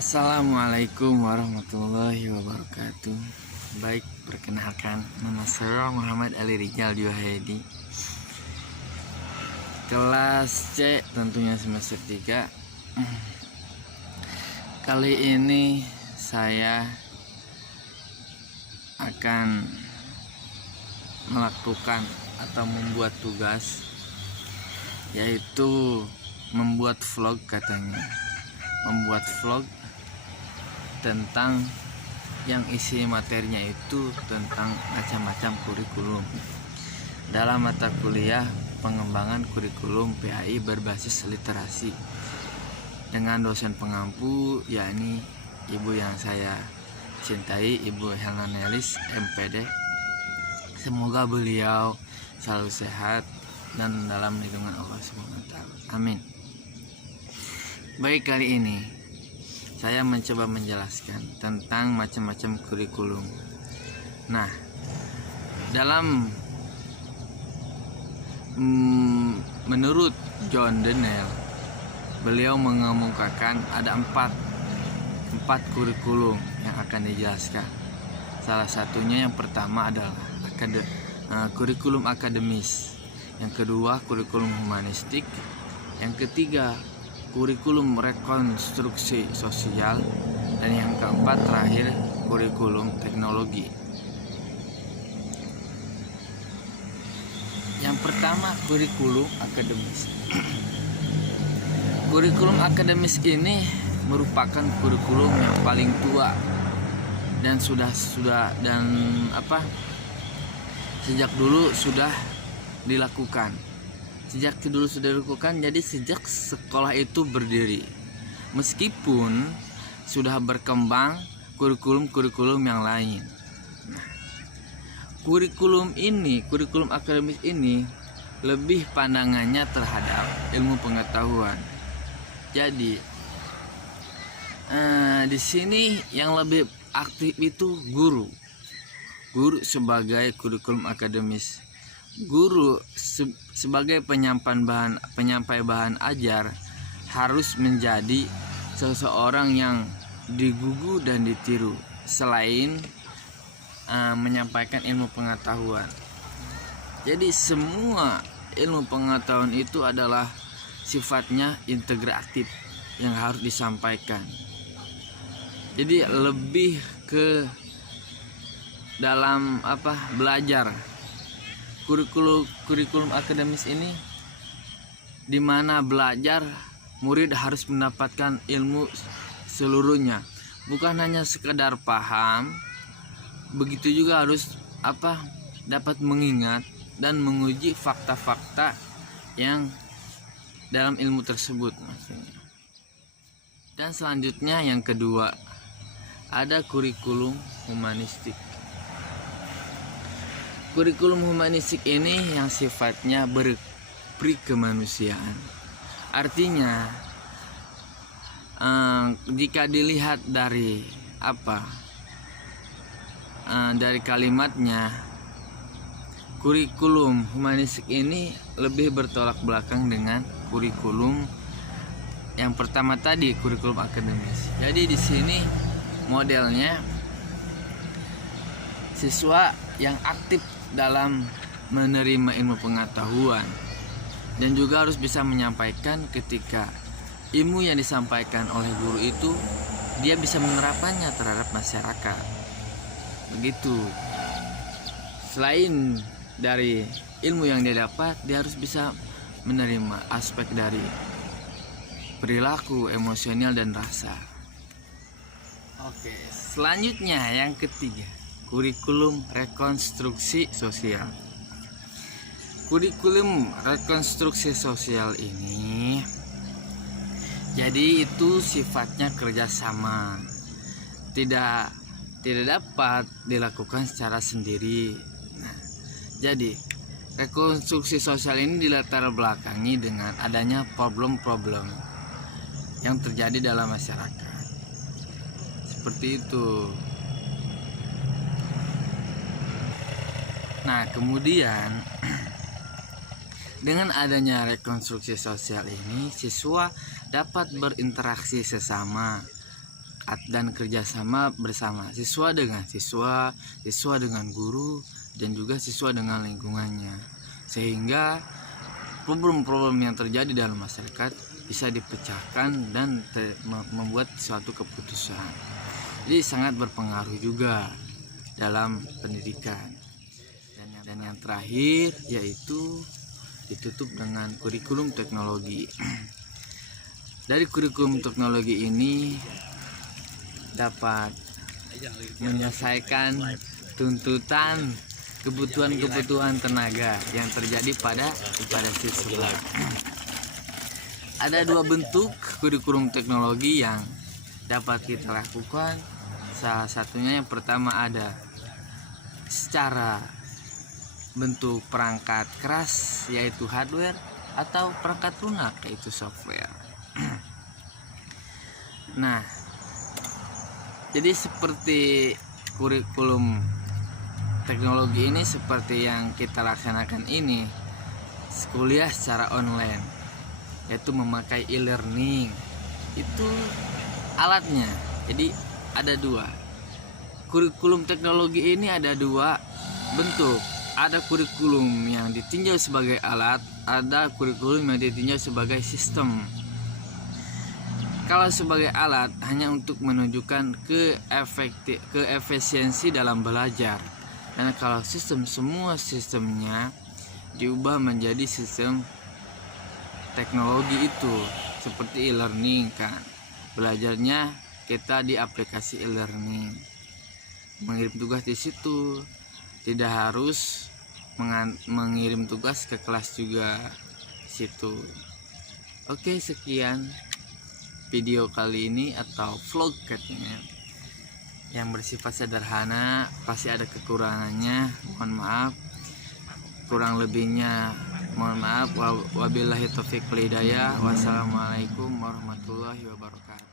Assalamualaikum warahmatullahi wabarakatuh. Baik, perkenalkan, nama saya Muhammad Ali Rijal Juhaedi, kelas C, tentunya semester 3. Kali ini saya akan melakukan atau membuat tugas, yaitu membuat vlog katanya. Membuat vlog tentang yang isi materinya itu tentang macam-macam kurikulum dalam mata kuliah pengembangan kurikulum PAI berbasis literasi dengan dosen pengampu, yakni ibu yang saya cintai, Ibu Helna Nelis MPD. Semoga beliau selalu sehat dan dalam lindungan Allah SWT. Amin. Baik, kali ini saya mencoba menjelaskan tentang macam-macam kurikulum. Nah, dalam menurut John Donnell, beliau mengemukakan ada empat kurikulum yang akan dijelaskan. Salah satunya yang pertama adalah kurikulum akademis, yang kedua kurikulum humanistik, yang ketiga kurikulum rekonstruksi sosial, dan yang keempat terakhir kurikulum teknologi. Yang pertama, kurikulum akademis. Kurikulum akademis ini merupakan kurikulum yang paling tua dan sejak dulu sudah dilakukan. Jadi sejak sekolah itu berdiri, meskipun sudah berkembang kurikulum yang lain. Nah, kurikulum akademis ini lebih pandangannya terhadap ilmu pengetahuan. Jadi di sini yang lebih aktif itu guru sebagai kurikulum akademis. Guru sebagai penyampai bahan ajar harus menjadi seseorang yang digugu dan ditiru, selain menyampaikan ilmu pengetahuan. Jadi semua ilmu pengetahuan itu adalah sifatnya integratif yang harus disampaikan. Jadi lebih ke dalam belajar. Kurikulum akademis ini di mana belajar murid harus mendapatkan ilmu seluruhnya, bukan hanya sekedar paham, begitu juga harus dapat mengingat dan menguji fakta-fakta yang dalam ilmu tersebut maksudnya. Dan selanjutnya yang kedua, ada kurikulum humanistik. Kurikulum humanistik ini yang sifatnya berperi kemanusiaan. Artinya jika dilihat dari dari kalimatnya, kurikulum humanistik ini lebih bertolak belakang dengan kurikulum yang pertama tadi, kurikulum akademis. Jadi di sini modelnya siswa yang aktif dalam menerima ilmu pengetahuan dan juga harus bisa menyampaikan ketika ilmu yang disampaikan oleh guru itu dia bisa menerapkannya terhadap masyarakat. Begitu. Selain dari ilmu yang dia dapat, dia harus bisa menerima aspek dari perilaku, emosional, dan rasa. Oke, selanjutnya yang ketiga, kurikulum rekonstruksi sosial. Kurikulum rekonstruksi sosial ini jadi itu sifatnya kerjasama, tidak dapat dilakukan secara sendiri. Nah, jadi rekonstruksi sosial ini dilatar belakangi dengan adanya problem-problem yang terjadi dalam masyarakat. Seperti itu. Nah, kemudian dengan adanya rekonstruksi sosial ini, siswa dapat berinteraksi sesama kesepakatan dan kerjasama bersama siswa dengan siswa, siswa dengan guru, dan juga siswa dengan lingkungannya, sehingga problem-problem yang terjadi dalam masyarakat bisa dipecahkan dan membuat suatu keputusan. Jadi sangat berpengaruh juga dalam pendidikan. Dan yang terakhir yaitu ditutup dengan kurikulum teknologi. Dari kurikulum teknologi ini dapat menyelesaikan tuntutan kebutuhan tenaga yang terjadi pada siswa. Ada 2 bentuk kurikulum teknologi yang dapat kita lakukan. Salah satunya yang pertama ada secara bentuk perangkat keras yaitu hardware, atau perangkat lunak yaitu software. Nah, jadi seperti kurikulum teknologi ini seperti yang kita laksanakan ini, kuliah secara online, yaitu memakai e-learning. Itu alatnya. Jadi ada 2. Kurikulum teknologi ini ada 2 bentuk. Ada kurikulum yang ditinjau sebagai alat, ada kurikulum yang ditinjau sebagai sistem. Kalau sebagai alat hanya untuk menunjukkan keefisiensi dalam belajar. Dan kalau sistem, semua sistemnya diubah menjadi sistem teknologi itu, seperti e-learning kan. Belajarnya kita di aplikasi e-learning, mengirim tugas di situ, tidak harus mengirim tugas ke kelas juga situ. Oke, sekian video kali ini atau vlog katanya, yang bersifat sederhana, pasti ada kekurangannya, mohon maaf. Kurang lebihnya mohon maaf. Wabillahi taufiq wal hidayah. Wassalamualaikum warahmatullahi wabarakatuh.